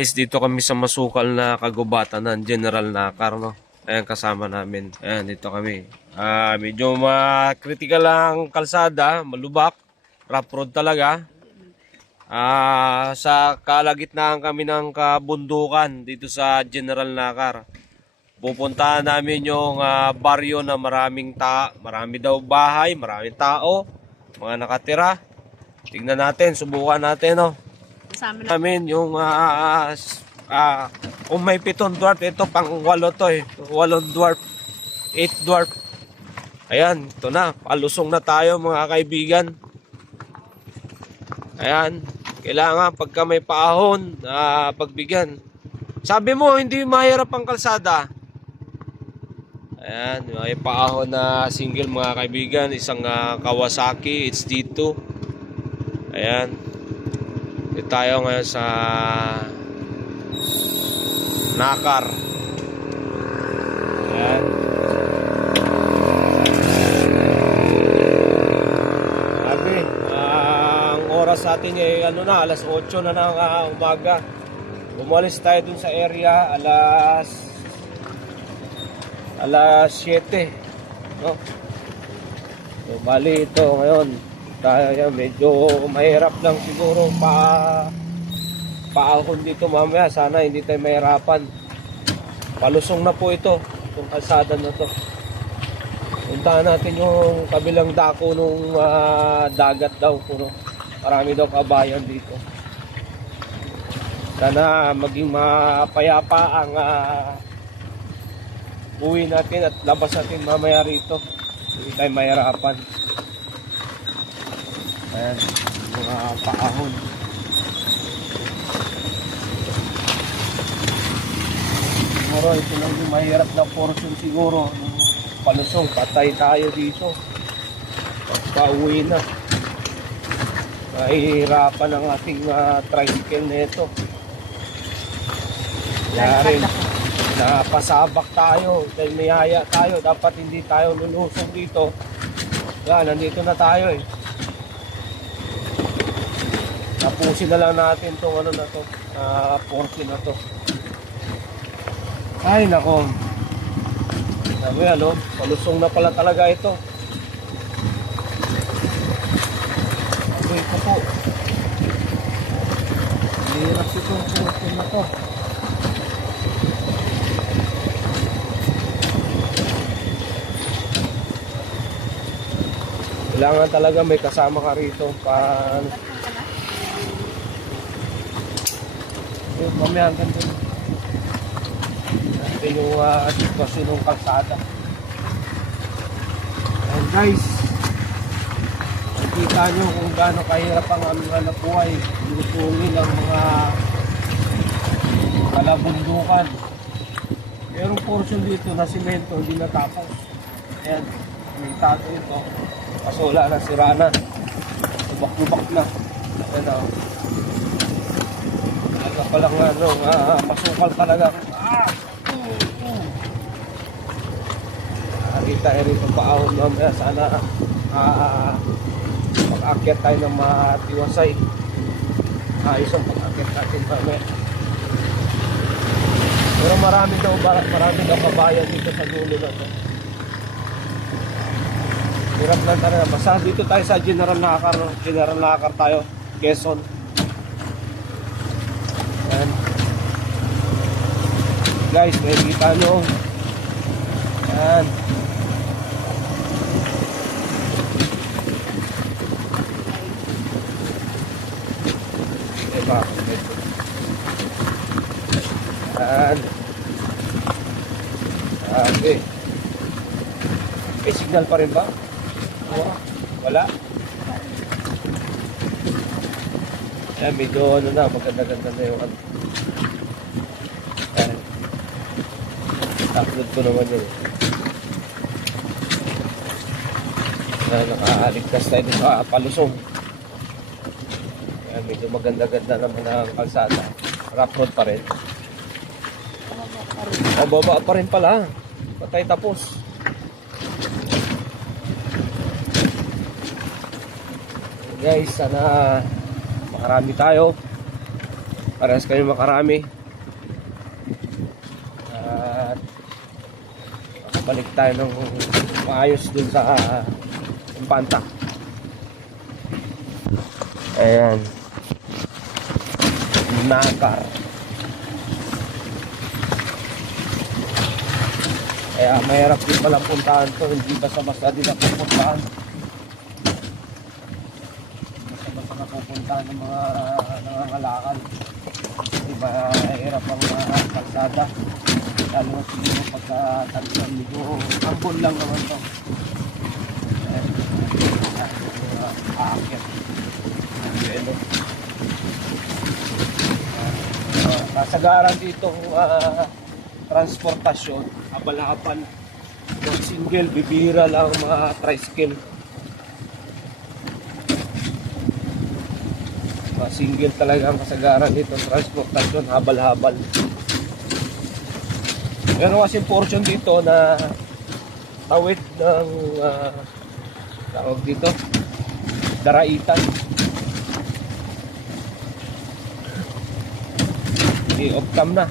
Guys, dito kami sa masukal na kagubatan ng General Nakar, no? Ayan, kasama namin. Ayan, dito kami. Medyo critical ang kalsada, malubak, rough road talaga. Sa kalagitnaan kami ng kabundukan dito sa General Nakar. Pupuntahan namin yung baryo na marami daw bahay, maraming tao, mga nakatira. Tingnan natin, subukan natin, no? Namin yung kung may 7 dwarf, ito pang 8 to eh. 8 dwarf, 8 dwarf. Ayan, ito na. Palusong na tayo mga kaibigan. Ayan, kailangan pagka may paahon, pagbigyan. Sabi mo, hindi mahirap ang kalsada. Ayan, may paahon na single mga kaibigan. Isang Kawasaki, it's D2. Ayan. Dito tayo ngayon sa Nakar. Ayan. Sabi, ang oras natin ay alas 8 na ng umaga. Umalis tayo dun sa area alas 7. No? So, bali ito ngayon. Kaya medyo mahirap lang siguro paahon dito mamaya. Sana hindi tayo mahirapan. Palusong na po ito, itong kalsada na to. Puntahan natin yung kabilang dako nung dagat daw. Puno. Marami daw kabayan dito. Sana maging mapayapa ang uwi natin at labas natin mamaya rito. Hindi tayo mahirapan. Ayan, mga paahon. Siguro ito lang yung mahirap na portion siguro. Palusong, patay tayo dito. Pauwi na. Mahihirapan ang ating tricycle na ito. Kaya rin, napasabak tayo. Dahil mayaya tayo. Dapat hindi tayo lulusong dito. Kaya nandito na tayo eh. Tapusin na lang natin itong portion na to. Ay nako. Sabi palusong na pala talaga ito. Sabi ito po. Hirap itong portion na to. Kailangan talaga may kasama ka rito mamaya hanggang doon natin yung sitwasyon ng kalsada. And guys, nakita nyo kung gaano kahirap ang aming hanap buhay. Lutungin ang mga kalabundukan. Merong portion dito na simento hindi natapos. Ayan, may tato ito kaso wala na, sira na, lubak-lubak na. Ayan palang masukal talaga. Nakita rin ang paahon mamaya. Sana pag-akyat tayo ng matiwasay. Ayos ang pag-akyat natin mamaya. Pero marami daw kabayan dito sa dulo na to. Hirap lang talaga. Basta dito tayo sa General Nakar tayo, Quezon. Guys, may kita nyo. Ayan. Diba? Ayan. Okay. May signal pa rin ba? Wala? Ayan, medyo maganda-ganda na yung upload ko naman yun. Nakaaligtas tayo sa palusong. Kaya medyo maganda-ganda naman ang kalsada. Rough road pa rin. Baba pa rin pala. Patay tapos. Guys, sana makarami tayo. Parehas kayo makarami. At makabalik tayo ng maayos dun sa Pampanta. Ayan. Nakar. Kaya mahirap din palang puntahan to. Hindi basta-basta din ang pupuntahan. Basta-basta napupuntahan ng mga nangangalakal. Kasi mahirap ang kalsada. Lalo na siguro pagka-tagsan nito. Ambon lang naman to. Aakit. Yelo. Kasagaran dito transportasyon, abalapan, single, bibira lang mga tricycle. Single talaga ang kasagaran dito, transportasyon, habal-habal. Meron kasing portion dito na tawid ng tawag dito, daraitan. I-off cam na.